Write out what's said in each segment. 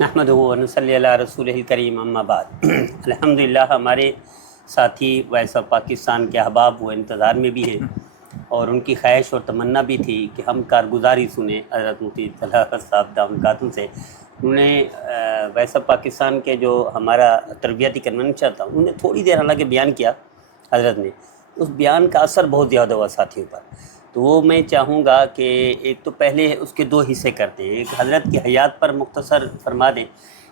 نحمدہ و نصلی علی رسولہ الکریم اما بعد الحمدللہ ہمارے ساتھی وائس آف پاکستان کے احباب وہ انتظار میں بھی ہیں اور ان کی خواہش اور تمنا بھی تھی کہ ہم کارگزاری سنیں حضرت مفتی طلحہ صاحب دامت برکاتہ سے۔ انہوں نے وائس آف پاکستان کے جو ہمارا تربیتی کنونشن تھا انہوں نے تھوڑی دیر حالانکہ بیان کیا حضرت نے، اس بیان کا اثر بہت زیادہ ہوا ساتھیوں پر۔ تو وہ میں چاہوں گا کہ ایک تو پہلے اس کے دو حصے کرتے ہیں، ایک حضرت کی حیات پر مختصر فرما دیں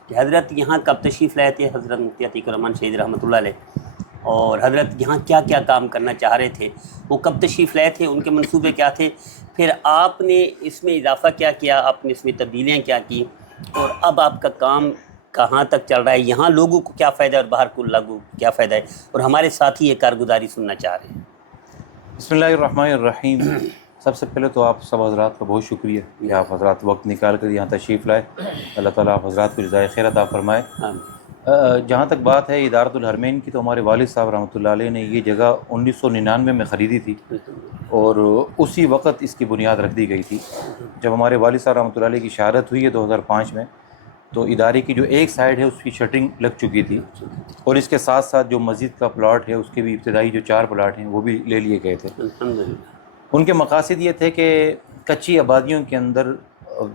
کہ حضرت یہاں کب تشریف لائے تھے، حضرت مفتی عتیق الرحمن شہید رحمۃ اللہ علیہ، اور حضرت یہاں کیا کیا کام کرنا چاہ رہے تھے، وہ کب تشریف لائے تھے، ان کے منصوبے کیا تھے، پھر آپ نے اس میں اضافہ کیا کیا، آپ نے اس میں تبدیلیاں کیا کی، اور اب آپ کا کام کہاں تک چل رہا ہے، یہاں لوگوں کو کیا فائدہ ہے اور باہر کو لوگوں کو کیا فائدہ ہے، اور ہمارے ساتھی یہ کارگزاری سننا چاہ رہے ہیں۔ بسم اللہ الرحمن الرحیم۔ سب سے پہلے تو آپ سب حضرات کا بہت شکریہ کہ آپ حضرات وقت نکال کر یہاں تشریف لائے۔ اللہ تعالیٰ آپ حضرات کو جزائے خیر عطا فرمائے۔ جہاں تک بات ہے ادارۃ الحرمین کی، تو ہمارے والد صاحب رحمۃ اللہ علیہ نے یہ جگہ 1999 میں خریدی تھی اور اسی وقت اس کی بنیاد رکھ دی گئی تھی۔ جب ہمارے والد صاحب رحمۃ اللہ علیہ کی شہادت ہوئی ہے 2005 میں، تو ادارے کی جو ایک سائڈ ہے اس کی شٹرنگ لگ چکی تھی، اور اس کے ساتھ ساتھ جو مسجد کا پلاٹ ہے اس کے بھی ابتدائی جو 4 پلاٹ ہیں وہ بھی لے لیے گئے تھے۔ الحمدللہ۔ ان کے مقاصد یہ تھے کہ کچی آبادیوں کے اندر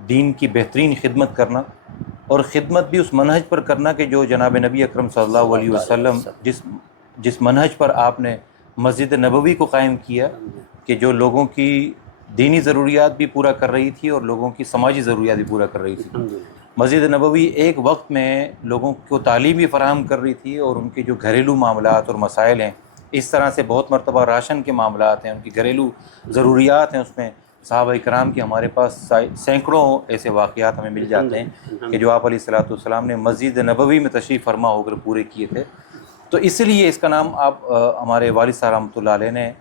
دین کی بہترین خدمت کرنا، اور خدمت بھی اس منہج پر کرنا کہ جو جناب نبی اکرم صلی اللہ علیہ وسلم جس منہج پر آپ نے مسجد نبوی کو قائم کیا، کہ جو لوگوں کی دینی ضروریات بھی پورا کر رہی تھی اور لوگوں کی سماجی ضروریات بھی پورا کر رہی تھی۔ مسجد نبوی ایک وقت میں لوگوں کو تعلیم بھی فراہم کر رہی تھی، اور ان کے جو گھریلو معاملات اور مسائل ہیں، اس طرح سے بہت مرتبہ راشن کے معاملات ہیں، ان کی گھریلو ضروریات ہیں، اس میں صحابہ کرام کے ہمارے پاس سینکڑوں ایسے واقعات ہمیں مل جاتے ہیں کہ جو آپ علیہ الصلوۃ والسلام نے مسجد نبوی میں تشریف فرما ہو کر پورے کیے تھے۔ تو اس لیے اس کا نام آپ ہمارے والد صاحب رحمۃ اللہ علیہ نے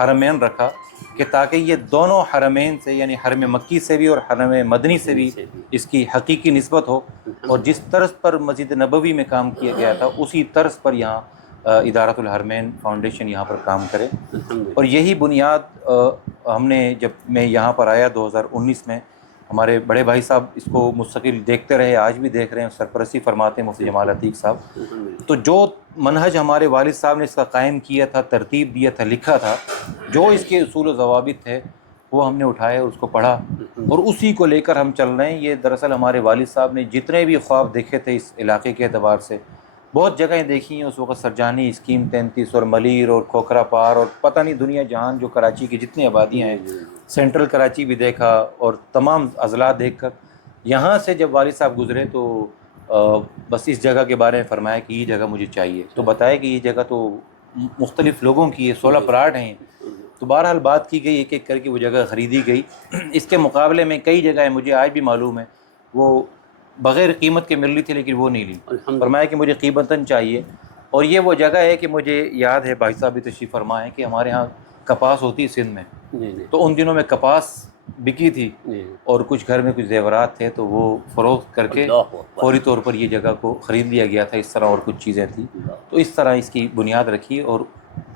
حرمین رکھا، کہ تاکہ یہ دونوں حرمین سے، یعنی حرم مکی سے بھی اور حرم مدنی سے بھی اس کی حقیقی نسبت ہو، اور جس طرز پر مسجد نبوی میں کام کیا گیا تھا اسی طرز پر یہاں ادارۃ الحرمین فاؤنڈیشن یہاں پر کام کرے۔ اور یہی بنیاد ہم نے، جب میں یہاں پر آیا 2019 میں، ہمارے بڑے بھائی صاحب اس کو مستقل دیکھتے رہے، آج بھی دیکھ رہے ہیں، سرپرستی فرماتے ہیں مفتی جمال عتیق صاحب۔ تو جو منہج ہمارے والد صاحب نے اس کا قائم کیا تھا، ترتیب دیا تھا، لکھا تھا، جو اس کے اصول و ضوابط تھے، وہ ہم نے اٹھایا، اس کو پڑھا اور اسی کو لے کر ہم چل رہے ہیں۔ یہ دراصل ہمارے والد صاحب نے جتنے بھی خواب دیکھے تھے اس علاقے کے اعتبار سے، بہت جگہیں دیکھی ہیں اس وقت، سرجانی، اسکیم 33 اور ملیر اور کھوکھرا پار اور پتہ نہیں دنیا جہان، جو کراچی کی جتنی آبادیاں ہیں، سینٹرل کراچی بھی دیکھا، اور تمام اضلاع دیکھ کر یہاں سے جب والد صاحب گزرے تو بس اس جگہ کے بارے میں فرمایا کہ یہ جگہ مجھے چاہیے۔ تو بتایا کہ یہ جگہ تو مختلف لوگوں کی ہے، 16 پلاٹ ہیں، تو بہرحال بات کی گئی، ایک ایک کر کے وہ جگہ خریدی گئی۔ اس کے مقابلے میں کئی جگہیں مجھے آج بھی معلوم ہے وہ بغیر قیمت کے مل رہی تھی، لیکن وہ نہیں لی۔ فرمایا کہ مجھے قیمتاً چاہیے۔ اور یہ وہ جگہ ہے کہ مجھے یاد ہے، بھائی صاحب بھی تشریف فرمائے، کہ ہمارے ہاں کپاس ہوتی ہے سندھ میں، تو ان دنوں میں کپاس بکی تھی، اور کچھ گھر میں کچھ زیورات تھے، تو وہ فروخت کر کے فوری طور پر یہ جگہ کو خرید لیا گیا تھا۔ اس طرح اور کچھ چیزیں تھیں، تو اس طرح اس کی بنیاد رکھی، اور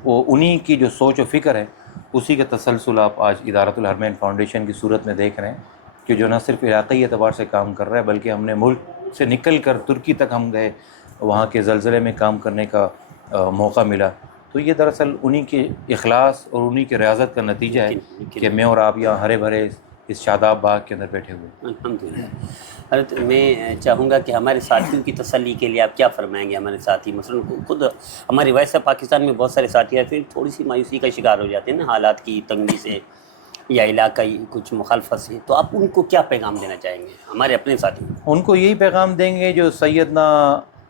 وہ انہی کی جو سوچ و فکر ہے اسی کا تسلسل آپ آج ادارۃ الحرمین فاؤنڈیشن کی صورت میں دیکھ رہے ہیں، کہ جو نہ صرف علاقائی اعتبار سے کام کر رہا ہے، بلکہ ہم نے ملک سے نکل کر ترکی تک ہم گئے، وہاں کے زلزلے میں کام کرنے کا موقع ملا۔ تو یہ دراصل انہی کے اخلاص اور انہی کے ریاضت کا نتیجہ ہے کہ میں اور آپ یہاں ہرے بھرے اس شاداب باغ کے اندر بیٹھے ہوئے ہیں۔ الحمدللہ۔ حضرت میں چاہوں گا کہ ہمارے ساتھیوں کی تسلی کے لیے آپ کیا فرمائیں گے؟ ہمارے ساتھی مثلاً خود ہماری وائس آف پاکستان میں بہت سارے ساتھی ہیں، پھر تھوڑی سی مایوسی کا شکار ہو جاتے ہیں نا، حالات کی تنگی سے یا علاقائی کچھ مخالفت سے، تو آپ ان کو کیا پیغام دینا چاہیں گے، ہمارے اپنے ساتھی؟ ان کو یہی پیغام دیں گے جو سیدنا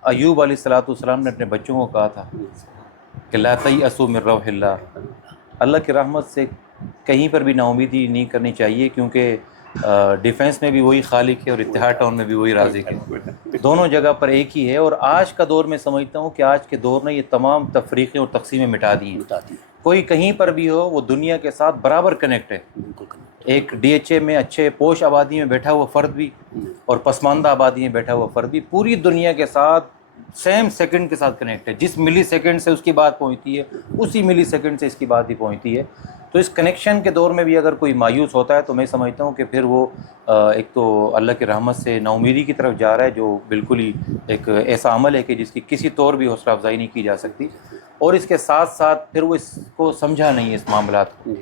ایوب علیہ الصلوۃ والسلام نے اپنے بچوں کو کہا تھا کہ لا تیأسوا من روح اللہ، اللہ کی رحمت سے کہیں پر بھی نا امیدی نہیں کرنی چاہیے، کیونکہ ڈیفنس میں بھی وہی خالق ہے اور اتحاد ٹاؤن میں بھی وہی رازق ہے، دونوں جگہ پر ایک ہی ہے۔ اور آج کا دور میں سمجھتا ہوں کہ آج کے دور نے یہ تمام تفریقیں اور تقسیمیں مٹا دی ہیں۔ کوئی کہیں پر بھی ہو، وہ دنیا کے ساتھ برابر کنیکٹ ہے۔ ایک ڈی ایچ اے میں اچھے پوش آبادی میں بیٹھا ہوا فرد بھی، اور پسماندہ آبادی میں بیٹھا ہوا فرد بھی، پوری دنیا کے ساتھ سیم سیکنڈ کے ساتھ کنیکٹ ہے۔ جس ملی سیکنڈ سے اس کی بات پہنچتی ہے، اسی ملی سیکنڈ سے اس کی بات بھی پہنچتی ہے۔ تو اس کنیکشن کے دور میں بھی اگر کوئی مایوس ہوتا ہے تو میں سمجھتا ہوں کہ پھر وہ ایک تو اللہ کی رحمت سے نا امیدی کی طرف جا رہا ہے، جو بالکل ہی ایک ایسا عمل ہے کہ جس کی کسی طور بھی حوصلہ افزائی نہیں کی جا سکتی، اور اس کے ساتھ ساتھ پھر وہ اس کو سمجھا نہیں ہے اس معاملات کو۔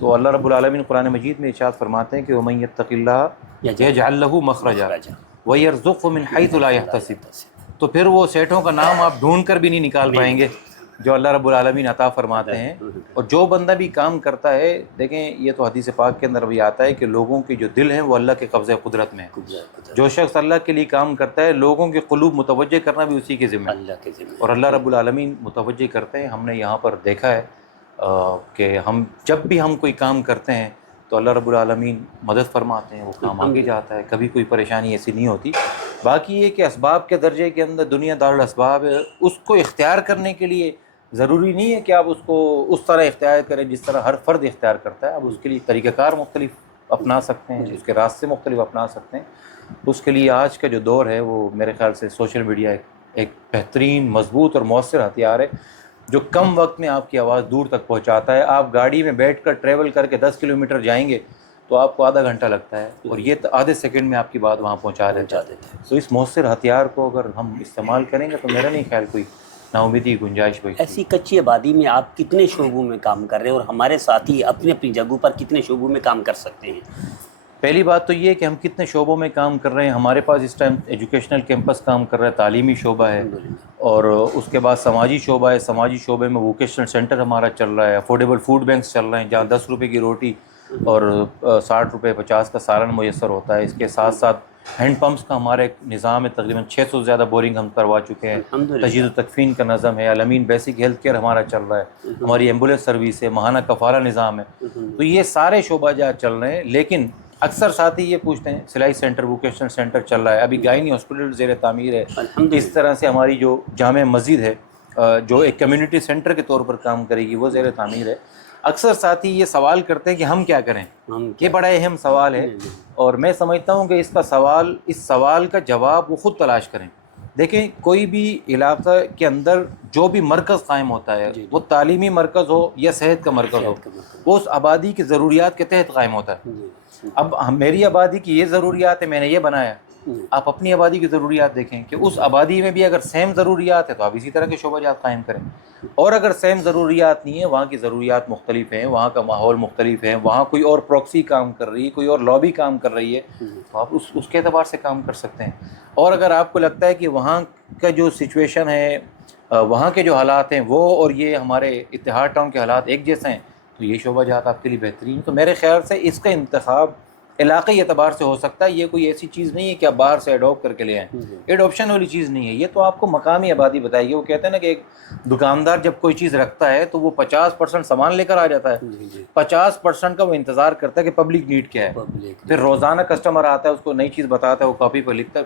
تو اللہ رب العالمین قرآن مجید میں ارشاد فرماتے ہیں کہ وَمَن يَتَّقِ اللَّهَ يَجْعَل لَّهُ مَخْرَجًا وَيَرْزُقْهُ مِنْ حَيْثُ لَا يَحْتَسِبُ۔ تو پھر وہ سیٹھوں کا نام آپ ڈھونڈ کر بھی نہیں نکال پائیں گے جو اللہ رب العالمین عطا فرماتے ہیں۔ اور جو بندہ بھی کام کرتا ہے، دیکھیں یہ تو حدیث پاک کے اندر بھی آتا ہے کہ لوگوں کے جو دل ہیں وہ اللہ کے قبضہ قدرت میں ہیں۔ جو شخص اللہ کے لیے کام کرتا ہے، لوگوں کے قلوب متوجہ کرنا بھی اسی کے ذمہ ہے، اور اللہ رب العالمین متوجہ کرتے ہیں۔ ہم نے یہاں پر دیکھا ہے کہ ہم جب بھی ہم کوئی کام کرتے ہیں تو اللہ رب العالمین مدد فرماتے ہیں، وہ کام آگے جاتا ہے، کبھی کوئی پریشانی ایسی نہیں ہوتی۔ باقی یہ کہ اسباب کے درجے کے اندر دنیا دار الاسباب ہے، اس کو اختیار کرنے کے لیے ضروری نہیں ہے کہ آپ اس کو اس طرح اختیار کریں جس طرح ہر فرد اختیار کرتا ہے۔ آپ اس کے لیے طریقہ کار مختلف اپنا سکتے ہیں، اس کے راستے مختلف اپنا سکتے ہیں۔ اس کے لیے آج کا جو دور ہے وہ میرے خیال سے سوشل میڈیا ایک بہترین، مضبوط اور مؤثر ہتھیار ہے جو کم وقت میں آپ کی آواز دور تک پہنچاتا ہے۔ آپ گاڑی میں بیٹھ کر ٹریول کر کے 10 کلومیٹر جائیں گے تو آپ کو آدھا گھنٹہ لگتا ہے، اور یہ آدھے سیکنڈ میں آپ کی بات وہاں پہنچا دیتا ہے۔ تو اس مؤثر ہتھیار کو اگر ہم استعمال کریں گے تو میرا نہیں خیال کوئی نا امیدی کی گنجائش بچتی۔ ایسی کچی آبادی میں آپ کتنے شعبوں میں کام کر رہے ہیں، اور ہمارے ساتھی اپنی اپنی جگہوں پر کتنے شعبوں میں کام کر سکتے ہیں؟ پہلی بات تو یہ کہ ہم کتنے شعبوں میں کام کر رہے ہیں۔ ہمارے پاس اس ٹائم ایجوکیشنل کیمپس کام کر رہا ہے، تعلیمی شعبہ ہے، اور اس کے بعد سماجی شعبہ ہے۔ سماجی شعبے میں ووکیشنل سینٹر ہمارا چل رہا ہے، افورڈیبل فوڈ بینکس چل رہے ہیں جہاں 10 روپے کی روٹی اور 60 روپے 50 کا سالن میسر ہوتا ہے۔ اس کے ساتھ ساتھ ہینڈ پمپس کا ہمارا ایک نظام ہے، تقریباً 600 سے زیادہ بورنگ ہم کروا چکے ہیں۔ تجہیز و تکفین کا نظم ہے، الامین بیسک ہیلتھ کیئر ہمارا چل رہا ہے، ہماری ایمبولینس سروس ہے، ماہانہ کفالہ نظام ہے۔ تو یہ سارے شعبہ جات چل رہے ہیں، لیکن اکثر ساتھی یہ پوچھتے ہیں سلائی سینٹر، ووکیشنل سینٹر چل رہا ہے، ابھی گائنی ہاسپٹل زیر تعمیر ہے۔ اس طرح سے ہماری جو جامع مسجد ہے جو ایک کمیونٹی سینٹر کے طور پر کام کرے گی، وہ زیر تعمیر ہے۔ اکثر ساتھی یہ سوال کرتے ہیں کہ ہم کیا کریں، یہ بڑا اہم سوال ہے، اور میں سمجھتا ہوں کہ اس سوال کا جواب وہ خود تلاش کریں۔ دیکھیں، کوئی بھی علاقہ کے اندر جو بھی مرکز قائم ہوتا ہے، وہ تعلیمی مرکز ہو یا صحت کا مرکز ہو، وہ اس آبادی کی ضروریات کے تحت قائم ہوتا ہے۔ اب میری آبادی کی یہ ضروریات ہے، میں نے یہ بنایا۔ آپ اپنی آبادی کی ضروریات دیکھیں کہ اس آبادی میں بھی اگر سیم ضروریات ہے تو آپ اسی طرح کے شعبہ جات قائم کریں، اور اگر سیم ضروریات نہیں ہیں، وہاں کی ضروریات مختلف ہیں، وہاں کا ماحول مختلف ہے، وہاں کوئی اور پروکسی کام کر رہی ہے، کوئی اور لابی کام کر رہی ہے، تو آپ اس کے اعتبار سے کام کر سکتے ہیں۔ اور اگر آپ کو لگتا ہے کہ وہاں کا جو سچویشن ہے، وہاں کے جو حالات ہیں وہ اور یہ ہمارے اتحاد ٹاؤن کے حالات ایک جیسے ہیں، تو یہ شعبہ جات آپ کے لیے بہترین۔ تو میرے خیال سے اس کا انتخاب علاقائی اعتبار سے ہو سکتا ہے۔ یہ کوئی ایسی چیز نہیں ہے کہ آپ باہر سے ایڈاپٹ کر کے لے آئیں، ایڈاپشن والی چیز نہیں ہے، یہ تو آپ کو مقامی آبادی بتائے گی۔ وہ کہتے ہیں نا کہ ایک دکاندار جب کوئی چیز رکھتا ہے تو وہ 50% سامان لے کر آ جاتا ہے، 50% کا وہ انتظار کرتا ہے کہ پبلک نیڈ کیا ہے، پھر روزانہ کسٹمر آتا ہے، اس کو نئی چیز بتاتا ہے، وہ کاپی پر لکھتا ہے،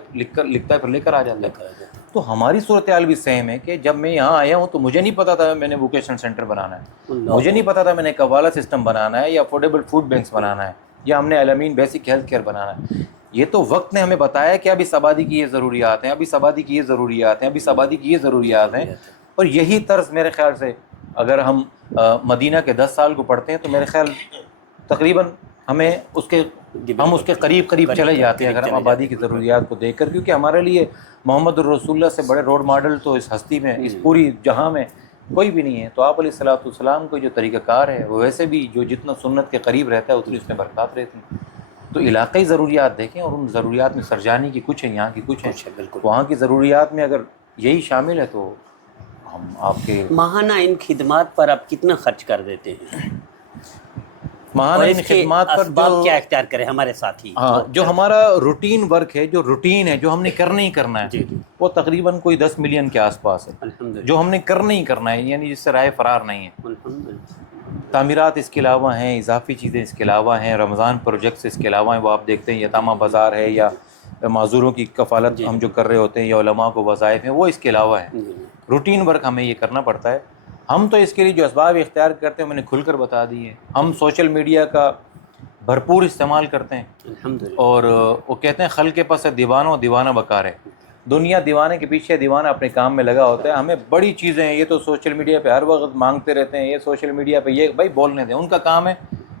پھر لے کر آ جاتا ہے۔ تو ہماری صورتحال بھی سیم ہے کہ جب میں یہاں آیا ہوں تو مجھے نہیں پتا تھا میں نے ووکیشنل سینٹر بنانا ہے، مجھے نہیں پتا تھا میں نے قوالہ سسٹم بنانا ہے یا افورڈیبل فوڈ بینکس بنانا ہے، یا ہم نے الامین بیسک ہیلتھ کیئر بنانا ہے۔ یہ تو وقت نے ہمیں بتایا کہ اب اس آبادی کی یہ ضروریات ہیں، اب اس آبادی کی یہ ضروریات ہیں، اب اس آبادی کی یہ ضروریات ہیں، اور یہی طرز میرے خیال سے اگر ہم مدینہ کے 10 سال کو پڑھتے ہیں تو میرے خیال تقریباً ہم اس کے قریب چلے جاتے ہیں اگر ہم آبادی کی ضروریات کو دیکھ کر، کیونکہ ہمارے لیے محمد الرسول اللہ سے بڑے رول ماڈل تو اس ہستی میں، اس پوری جہاں میں کوئی بھی نہیں ہے۔ تو آپ علیہ الصلوۃ والسلام کو جو طریقہ کار ہے وہ ویسے بھی جو جتنا سنت کے قریب رہتا ہے اتنی اس میں برکات رہتی ہیں۔ تو علاقائی ضروریات دیکھیں، اور ان ضروریات میں سرجانی کی کچھ ہیں، یہاں کی کچھ ہیں، وہاں کی ضروریات میں اگر یہی شامل ہے تو ہم آپ کے ماہانہ ان خدمات پر آپ کتنا خرچ کر دیتے ہیں؟ ماہانہ ان خدمات پر جو کیا اختیار کرے ہمارے ساتھی؟ جو ہمارا روٹین ورک ہے، جو روٹین ہے، جو ہم نے کرنا ہی کرنا ہے، وہ تقریباً کوئی 10 ملین کے آس پاس ہے، جو ہم نے کرنا ہی کرنا ہے، یعنی جس سے رائے فرار نہیں ہے۔ تعمیرات اس کے علاوہ ہیں، اضافی چیزیں اس کے علاوہ ہیں، رمضان پروجیکٹس اس کے علاوہ ہیں، وہ آپ دیکھتے ہیں یتامہ بازار ہے، یا معذوروں کی کفالت ہم جو کر رہے ہوتے ہیں، یا علماء کو وظائف ہیں، وہ اس کے علاوہ ہے۔ روٹین ورک ہمیں یہ کرنا پڑتا ہے۔ ہم تو اس کے لیے جو اسباب اختیار کرتے ہیں میں نے کھل کر بتا دی ہے۔ ہم سوشل میڈیا کا بھرپور استعمال کرتے ہیں، اور وہ کہتے ہیں خلق پس دیوانو دیوانہ بکار ہے، دنیا دیوانے کے پیچھے دیوانہ اپنے کام میں لگا ہوتا ہے. ہمیں بڑی چیزیں ہیں, یہ تو سوشل میڈیا پہ ہر وقت مانگتے رہتے ہیں, یہ سوشل میڈیا پہ یہ بھائی بولنے دیں, ان کا کام ہے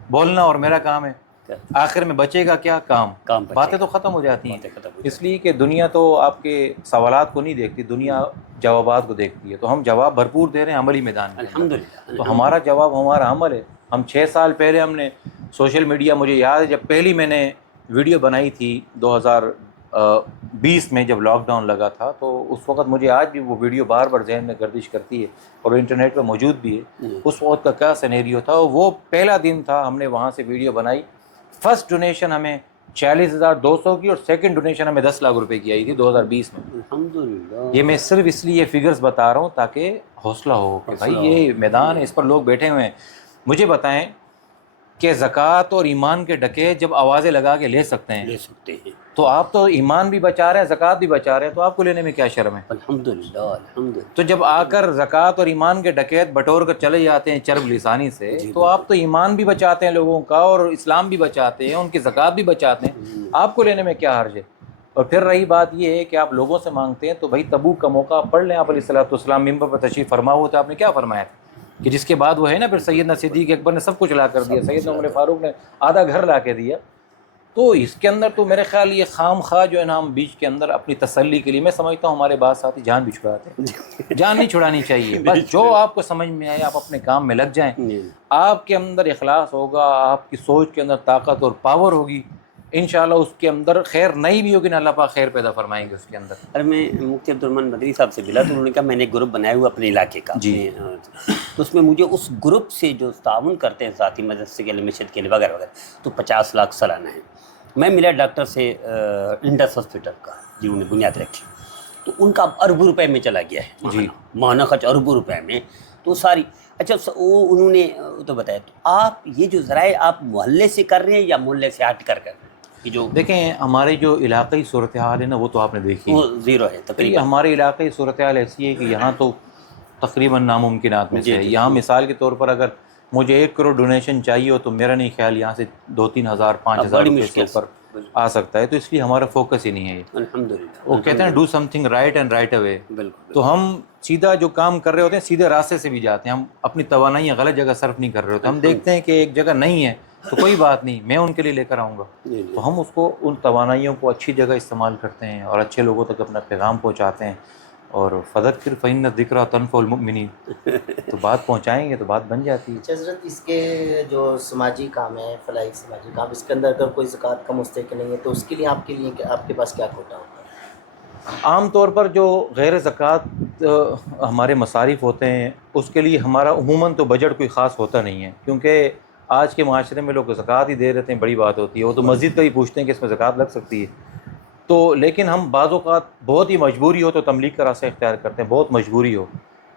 بولنا اور میرا کام ہے. آخر میں بچے گا کیا؟ کام. باتیں تو ختم ہو جاتی ہیں. اس لیے کہ دنیا تو آپ کے سوالات کو نہیں دیکھتی, دنیا جوابات کو دیکھتی ہے. تو ہم جواب بھرپور دے رہے ہیں عملی میدان میں. الحمدللہ. تو ہمارا جواب ہمارا عمل ہے. ہم 6 سال پہلے ہم نے سوشل میڈیا, مجھے یاد ہے جب پہلی میں نے ویڈیو بنائی تھی 2020 میں جب لاک ڈاؤن لگا تھا, تو اس وقت مجھے آج بھی وہ ویڈیو بار بار ذہن میں گردش کرتی ہے اور انٹرنیٹ پہ موجود بھی ہے. اس وقت کا کیا سینیریو تھا. وہ پہلا دن تھا, ہم نے وہاں سے ویڈیو بنائی. فرسٹ ڈونیشن ہمیں 46,200 کی اور سیکنڈ ڈونیشن ہمیں 10 لاکھ روپے کی آئی تھی 2020 میں. الحمدللہ. یہ میں صرف اس لیے فگرز بتا رہا ہوں تاکہ حوصلہ ہو کہ بھائی یہ میدان ہے, اس پر لوگ بیٹھے ہوئے ہیں. مجھے بتائیں کہ زکوٰۃ اور ایمان کے ڈکے جب آوازیں لگا کے لے سکتے ہیں تو آپ تو ایمان بھی بچا رہے ہیں, زکوٰۃ بھی بچا رہے ہیں, تو آپ کو لینے میں کیا شرم ہے؟ الحمدللہ. الحمدللہ. تو جب آ کر زکوٰۃ اور ایمان کے ڈکیت بٹور کر چلے جاتے ہیں چرب لسانی سے, تو آپ تو ایمان بھی بچاتے ہیں لوگوں کا اور اسلام بھی بچاتے ہیں, ان کی زکوٰۃ بھی بچاتے ہیں, آپ کو لینے میں کیا حرج ہے؟ اور پھر رہی بات یہ ہے کہ آپ لوگوں سے مانگتے ہیں, تو بھائی تبوک کا موقع آپ پڑھ لیں. آپ علیہ الصلوۃ والسلام ممبر پر تشریف فرما ہوا تھا, آپ نے کیا فرمایا تھا کہ جس کے بعد وہ ہے نا پھر سیدنا صدیق اکبر نے سب کچھ لا کر دیا, سیدنا عمر فاروق نے آدھا گھر لا کے دیا. تو اس کے اندر تو میرے خیال یہ خام خواہ جو ہے نا ہم بیچ کے اندر اپنی تسلی کے لیے, میں سمجھتا ہوں ہمارے بعض ساتھی جان بھی چھڑاتے ہیں. جان نہیں چھڑانی چاہیے, بس جو آپ کو سمجھ میں آئے آپ اپنے کام میں لگ جائیں. آپ کے اندر اخلاص ہوگا, آپ کی سوچ کے اندر طاقت اور پاور ہوگی, انشاءاللہ اس کے اندر خیر نہیں بھی ہوگی نا, اللہ پاک خیر پیدا فرمائیں گے اس کے اندر. ارے میں مفتی عبدالرحمن مدنی صاحب سے ملا تو انہوں نے کہا میں نے گروپ بنایا ہوا اپنے علاقے کا. جی. تو اس میں مجھے اس گروپ سے جو تعاون کرتے ہیں ذاتی مدرسے کے لیے, مشد کے لیے وغیرہ وغیرہ, تو 50 لاکھ سالانہ ہے. میں ملا ڈاکٹر سے انڈس ہاسپٹل کا, جنہوں نے بنیاد رکھی, تو ان کا اربوں روپے میں چلا گیا ہے جی, ماہانہ خرچ اربوں روپے میں. تو ساری اچھا وہ انہوں نے تو بتایا. تو آپ یہ جو ذرائع آپ محلے سے کر رہے ہیں یا محلے سے ہٹ کر رہے ہیں؟ یہ جو دیکھیں ہمارے جو علاقائی صورتحال ہے نا وہ تو آپ نے دیکھی, وہ زیرو ہے تقریباً. ہمارے علاقائی صورتحال ایسی ہے کہ یہاں تو تقریباً ناممکنات میں سے ہے. یہاں مثال کے طور پر اگر مجھے 1 کروڑ ڈونیشن چاہیے ہو تو میرا نہیں خیال یہاں سے 2-3 ہزار 5,000 روپے سے اوپر آ سکتا ہے. تو اس لیے ہمارا فوکس ہی نہیں ہے. الحمدللہ. وہ کہتے ہیں do some thing right and right away. بالکل. تو ہم سیدھا جو کام کر رہے ہوتے ہیں سیدھے راستے سے بھی جاتے ہیں, ہم اپنی توانائیاں غلط جگہ صرف نہیں کر رہے ہوتے. ہم دیکھتے ہیں کہ ایک جگہ نہیں ہے تو کوئی بات نہیں, میں ان کے لیے لے کر آؤں گا. تو ہم اس کو ان توانائیوں کو اچھی جگہ استعمال کرتے ہیں اور اچھے لوگوں تک اپنا پیغام پہنچاتے ہیں. اور فذکر فإن الذکریٰ تنفع المؤمنین, تو بات پہنچائیں گے تو بات بن جاتی ہے. حضرت اس کے جو سماجی کام ہے, فلاحی سماجی کام, اس کے اندر اگر کوئی زکوٰۃ کا مستحق نہیں ہے تو اس کے لیے آپ کے پاس کیا کوٹا ہوتا ہے؟ عام طور پر جو غیر زکوٰۃ ہمارے مصارف ہوتے ہیں اس کے لیے ہمارا عموماً تو بجٹ کوئی خاص ہوتا نہیں ہے, کیونکہ آج کے معاشرے میں لوگ زکوٰۃ ہی دے دیتے ہیں, بڑی بات ہوتی ہے. وہ تو مسجد کا ہی پوچھتے ہیں کہ اس میں زکوٰۃ لگ سکتی ہے. تو لیکن ہم بعض اوقات بہت ہی مجبوری ہو تو تملیغ کا راستہ اختیار کرتے ہیں, بہت مجبوری ہو,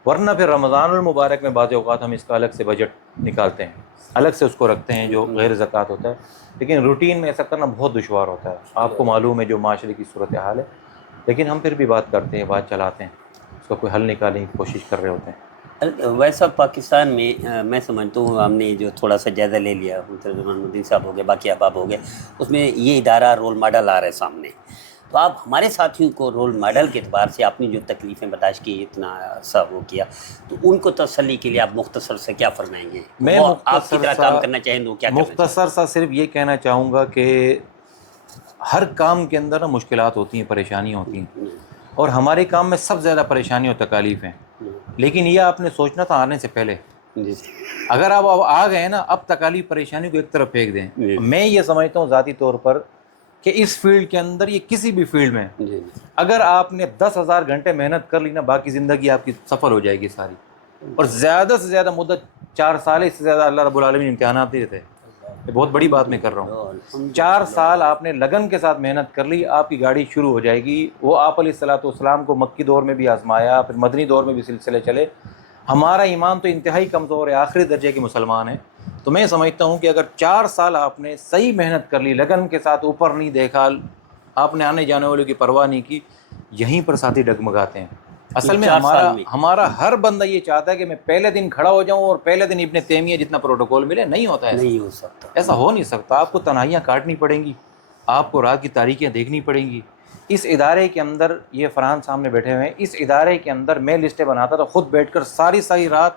ورنہ پھر رمضان المبارک میں بعض اوقات ہم اس کا الگ سے بجٹ نکالتے ہیں, الگ سے اس کو رکھتے ہیں جو غیر زکوٰۃ ہوتا ہے. لیکن روٹین میں ایسا کرنا بہت دشوار ہوتا ہے, آپ کو معلوم ہے جو معاشرے کی صورتحال ہے. لیکن ہم پھر بھی بات کرتے ہیں, بات چلاتے ہیں, اس کا کوئی حل نکالنے کی کوشش کر رہے ہوتے ہیں. ویسا پاکستان میں سمجھتا ہوں ہم نے جو تھوڑا سا جائزہ لے لیا, مدین صاحب ہو گئے, باقی احباب ہو گئے, اس میں یہ ادارہ رول ماڈل آ رہا ہے سامنے. تو آپ ہمارے ساتھیوں کو رول ماڈل کے اعتبار سے اپنی جو تکلیفیں برداشت کی, اتنا سا وہ کیا, تو ان کو تسلی کے لیے آپ مختصر سے کیا فرمائیں گے؟ میں آپ کی طرح کام کرنا چاہیں تو کیا کرنا چاہیں؟ مختصر سا صرف یہ کہنا چاہوں گا کہ ہر کام کے اندر مشکلات ہوتی ہیں, پریشانیاں ہوتی ہیں, اور ہمارے کام میں سب سے زیادہ پریشانی اور تکالیف ہیں. لیکن یہ آپ نے سوچنا تھا آنے سے پہلے. اگر آپ اب آ گئے نا, اب تکالیف پریشانی کو ایک طرف پھینک دیں. میں یہ سمجھتا ہوں ذاتی طور پر کہ اس فیلڈ کے اندر, یہ کسی بھی فیلڈ میں, اگر آپ نے 10,000 گھنٹے محنت کر لی نا, باقی زندگی آپ کی سفل ہو جائے گی ساری. اور زیادہ سے زیادہ مدت 4 سال, اس سے زیادہ اللہ رب العالمین امتحانات دے دیتے. یہ بہت بڑی بات میں کر رہا ہوں. 4 سال آپ نے لگن کے ساتھ محنت کر لی, آپ کی گاڑی شروع ہو جائے گی. وہ آپ علیہ الصلوۃ والسلام کو مکی دور میں بھی آزمایا, پھر مدنی دور میں بھی سلسلے چلے. ہمارا ایمان تو انتہائی کمزور ہے, آخری درجے کے مسلمان ہیں. تو میں سمجھتا ہوں کہ اگر 4 سال آپ نے صحیح محنت کر لی, لگن کے ساتھ, اوپر نہیں دیکھا, آپ نے آنے جانے والوں کی پرواہ نہیں کی, یہیں پر ساتھی ڈگمگاتے ہیں. اصل میں ہمارا ہر بندہ یہ چاہتا ہے کہ میں پہلے دن کھڑا ہو جاؤں اور پہلے دن ابن تیمیہ جتنا پروٹوکول ملے. نہیں ہوتا ہے, نہیں ہو سکتا, ایسا ہو نہیں سکتا. آپ کو تنہائیاں کاٹنی پڑیں گی, آپ کو رات کی تاریکیاں دیکھنی پڑیں گی, اس ادارے کے اندر یہ فرحان سامنے بیٹھے ہوئے ہیں، اس ادارے کے اندر میں لسٹیں بناتا تھا خود بیٹھ کر ساری رات.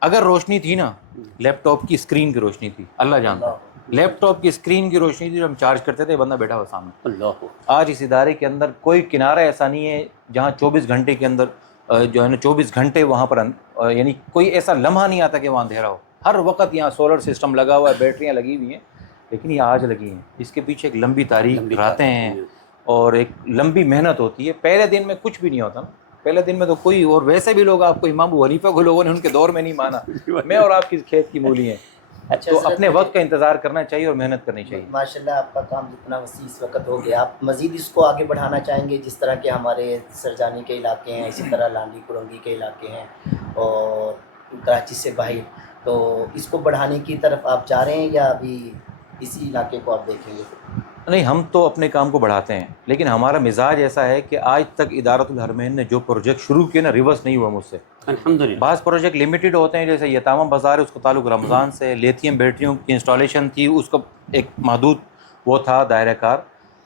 اگر روشنی تھی نا، لیپ ٹاپ کی اسکرین کی روشنی تھی، اللہ جانتا ہے، لیپ ٹاپ کی اسکرین کی روشنی تھی جو ہم چارج کرتے تھے، بندہ بیٹھا ہوا سامنے. اللہ آج اس ادارے کے اندر کوئی کنارہ ایسا نہیں ہے جہاں 24 گھنٹے کے اندر جو ہے نا 24 گھنٹے وہاں پر یعنی کوئی ایسا لمحہ نہیں آتا کہ وہاں اندھیرا ہو. ہر وقت یہاں سولر سسٹم لگا ہوا ہے، بیٹریاں لگی ہوئی ہیں، لیکن یہ آج لگی ہیں. اس کے پیچھے ایک لمبی تاریخ راتیں ہیں اور ایک لمبی محنت ہوتی ہے. پہلے دن میں کچھ بھی نہیں ہوتا نا، پہلے دن میں تو کوئی، اور ویسے بھی لوگ آپ کو امام ابو حنیفہ کو لوگوں نے ان کے دور میں نہیں مانا، میں اور آپ کی کھیت کی مولی ہیں. اچھا تو حضرت، اپنے وقت کا انتظار کرنا چاہیے اور محنت کرنی چاہیے. ماشاء اللہ آپ کا کام جتنا وسیع اس وقت ہو گیا، آپ مزید اس کو آگے بڑھانا چاہیں گے؟ جس طرح کہ ہمارے سرجانی کے علاقے ہیں، اسی طرح لانڈی کرنگی کے علاقے ہیں اور کراچی سے باہر، تو اس کو بڑھانے کی طرف آپ جا رہے ہیں یا ابھی اسی علاقے کو آپ دیکھیں گے؟ نہیں، ہم تو اپنے کام کو بڑھاتے ہیں، لیکن ہمارا مزاج ایسا ہے کہ آج تک ادارۃ الحرمین نے جو پروجیکٹ شروع کیے نا، ریورس نہیں ہوا مجھ سے. الحمدللہ. بعض پروجیکٹ لمیٹڈ ہوتے ہیں، جیسے یتامہ بازار ہے، اس کو تعلق رمضان سے، لیتھیم بیٹریوں کی انسٹالیشن تھی، اس کا ایک محدود وہ تھا دائرہ کار.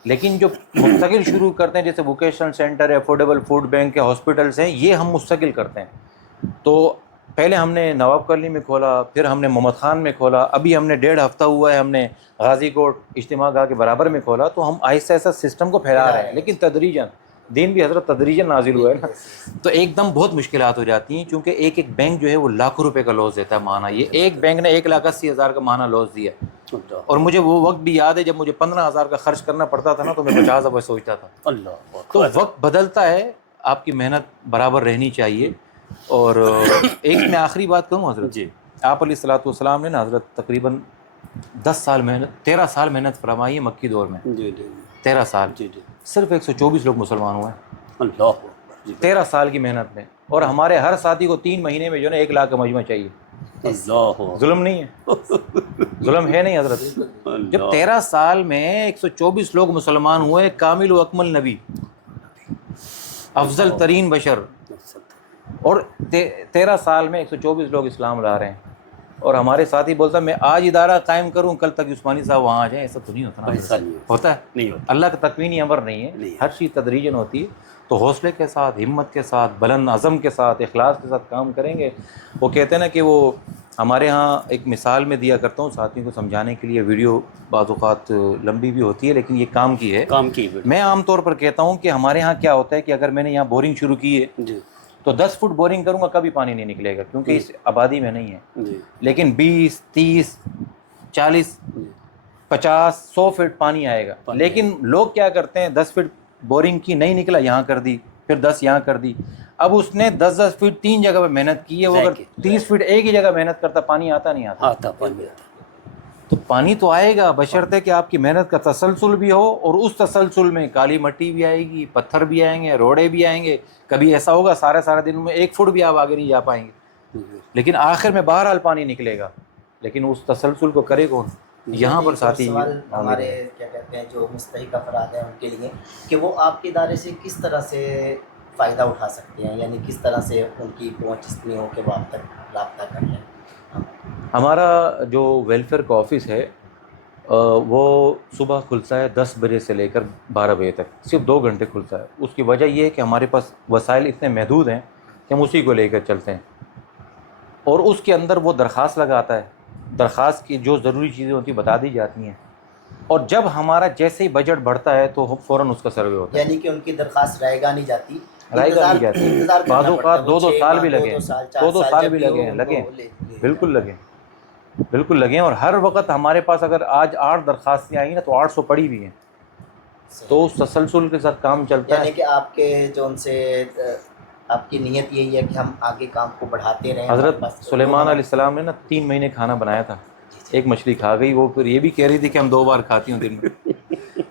لیکن جو مستقل شروع کرتے ہیں جیسے ووکیشنل سینٹر ہے، افورڈیبل فوڈ بینک ہے، ہاسپٹلس ہیں، یہ ہم مستقل کرتے ہیں. تو پہلے ہم نے نواب کالونی میں کھولا، پھر ہم نے محمد خان میں کھولا، ابھی ہم نے 1.5 ہفتہ ہوا ہے ہم نے غازی کوٹ اجتماع گاہ کے برابر میں کھولا. تو ہم آہستہ آہستہ سسٹم کو پھیلا رہے ہیں، لیکن تدریجاً، دین بھی حضرت تدریجاً نازل ہوا ہے نا، تو ایک دم بہت مشکلات ہو جاتی ہیں، کیونکہ ایک بینک جو ہے وہ لاکھوں روپے کا لوس دیتا ہے ماہانہ. یہ ایک بینک نے 1,80,000 کا ماہانہ لوس دیا، اور مجھے وہ وقت بھی یاد ہے جب مجھے 15,000 کا خرچ کرنا پڑتا تھا نا، تو میں 50 روپے سوچتا تھا. اللہ تو وقت بدلتا ہے، آپ کی محنت برابر رہنی چاہیے. اور ایک میں آخری بات کہوں حضرت، جی آپ علیہ الصلوۃ والسلام نے نا حضرت تقریباً 13 سال محنت فرمائی ہے مکی دور میں. جی جی 13 سال، جی جی صرف 124 لوگ مسلمان ہوئے ہیں اللہ جی 13 سال کی محنت میں. اور ہمارے ہر ساتھی کو 3 مہینے میں جو ہے نا 1 لاکھ کا مجمع چاہیے. اللہ ظلم نہیں ہے، ظلم ہے نہیں حضرت. جب 13 سال میں 124 لوگ مسلمان ہوئے، کامل و اکمل نبی، افضل ترین بشر، اور 13 سال میں 124 لوگ اسلام لا رہے ہیں. اور ہمارے ساتھی بولتا میں آج ادارہ قائم کروں، کل تک عثمانی صاحب وہاں آ جائیں. ایسا تو نہیں ہوتا نا، ایسا نہیں ہوتا ہے؟ نہیں ہوتا. اللہ کا تکوینی امر نہیں ہے، ہر چیز تدریجاً ہوتی ہے. تو حوصلے کے ساتھ، ہمت کے ساتھ، بلند عزم کے ساتھ، اخلاص کے ساتھ کام کریں گے. وہ کہتے ہیں نا کہ وہ ہمارے ہاں ایک مثال میں دیا کرتا ہوں ساتھیوں کو سمجھانے کے لیے، ویڈیو بعض اوقات لمبی بھی ہوتی ہے لیکن یہ کام کی ہے. کام کی میں عام طور پر کہتا ہوں کہ ہمارے ہاں کیا ہوتا ہے کہ اگر میں نے یہاں بورنگ شروع کی ہے جی تو 10 فٹ بورنگ کروں گا، کبھی پانی نہیں نکلے گا، کیونکہ اس آبادی میں نہیں ہے. جی لیکن 20 30 40 50 100 فٹ پانی آئے گا. لیکن لوگ کیا کرتے ہیں، 10 فٹ بورنگ کی نہیں نکلا، یہاں کر دی، پھر 10 یہاں کر دی. اب اس نے 10 فٹ 3 جگہ پہ محنت کی ہے، وہ اگر 30 فٹ ایک ہی جگہ محنت کرتا، پانی آتا نہیں آتا. آتا پانی آتا. تو پانی تو آئے گا، بشرطے کہ آپ کی محنت کا تسلسل بھی ہو، اور اس تسلسل میں کالی مٹی بھی آئے گی، پتھر بھی آئیں گے، روڑے بھی آئیں گے. کبھی ایسا ہوگا سارے دن میں 1 فٹ بھی آپ آگے نہیں جا پائیں گے، لیکن آخر میں بہرحال پانی نکلے گا. لیکن اس تسلسل کو کرے کون؟ یہاں پر ساتھی سوال ہمارے کیا کہتے ہیں جو مستحق افراد ہیں ان کے لیے، کہ وہ آپ کے ادارے سے کس طرح سے فائدہ اٹھا سکتے ہیں، یعنی کس طرح سے ان کی پہنچ اتنی ہو کہ وہ آپ تک رابطہ کر لیں. ہمارا جو ویلفیئر کا آفس ہے وہ صبح کھلتا ہے 10 بجے سے لے کر 12 بجے تک، صرف 2 گھنٹے کھلتا ہے. اس کی وجہ یہ ہے کہ ہمارے پاس وسائل اتنے محدود ہیں کہ ہم اسی کو لے کر چلتے ہیں. اور اس کے اندر وہ درخواست لگاتا ہے، درخواست کی جو ضروری چیزیں ہوتی ہیں بتا دی جاتی ہیں، اور جب ہمارا جیسے ہی بجٹ بڑھتا ہے تو فوراً اس کا سروے ہوتا ہے. یعنی کہ ان کی درخواست رائے گاہ نہیں جاتی، رائے گاہ نہیں جاتی. انتظار بعض کرنا پڑتا ہے. اوقات 2 سال بھی لگے، 2 سال بھی لگے ہیں، لگے بالکل لگے، بالکل لگے. اور ہر وقت ہمارے پاس اگر آج 8 درخواستیں آئیں نا تو 800 پڑی بھی ہیں. تو اس تسلسل کے ساتھ کام چلتا ہے. یعنی کہ آپ کے جو ان سے آپ کی نیت یہی ہے کہ ہم آگے کام کو بڑھاتے رہیں. حضرت سلیمان علیہ السلام نے نا 3 مہینے کھانا بنایا تھا، ایک مچھلی کھا گئی، وہ پھر یہ بھی کہہ رہی تھی کہ ہم 2 بار کھاتی ہوں دن میں.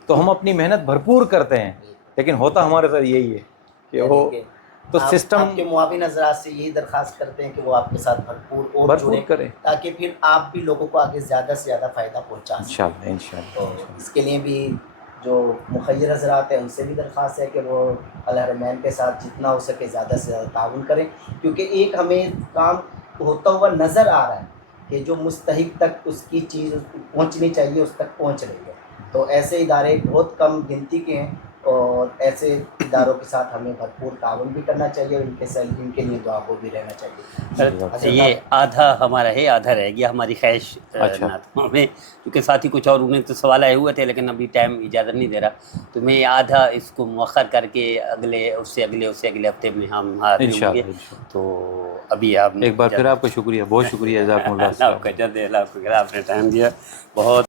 تو ہم اپنی محنت بھرپور کرتے ہیں، لیکن ہوتا ہمارے ساتھ یہی ہے کہ وہ تو سسٹم. آپ کے معاون حضرات سے یہی درخواست کرتے ہیں کہ وہ آپ کے ساتھ بھرپور جڑیں کریں تاکہ پھر آپ بھی لوگوں کو آگے زیادہ سے زیادہ فائدہ پہنچا سکیں. انشاءاللہ. تو اس کے لیے بھی جو مخیر حضرات ہیں ان سے بھی درخواست ہے کہ وہ الحرمین کے ساتھ جتنا ہو سکے زیادہ سے زیادہ تعاون کریں، کیونکہ ایک ہمیں کام ہوتا ہوا نظر آ رہا ہے کہ جو مستحق تک اس کی چیز پہنچنی چاہیے اس تک پہنچ رہی ہے. تو ایسے ادارے بہت کم گنتی کے ہیں اور ایسے اداروں کے ساتھ ہمیں بھرپور تعاون بھی کرنا چاہیے، ان کے لیے دعا گو بھی رہنا چاہیے۔ یہ آدھا ہمارا ہے، آدھا رہ گیا ہماری خواہش اچھا۔ نعتوں میں، کیونکہ ساتھی کچھ اور انہیں تو سوال آئے ہوئے تھے لیکن ابھی ٹائم اجازت نہیں دے رہا، تو میں آدھا اس کو مؤخر کر کے اگلے اس سے اگلے ہفتے میں ہم حاضر ہوں گے۔ انشاءاللہ۔ تو ابھی آپ ایک بار پھر آپ کا شکریہ، بہت شکریہ، جزاکم اللہ آپ کا جزاک اللہ خیر، آپ نے ٹائم دیا، بہت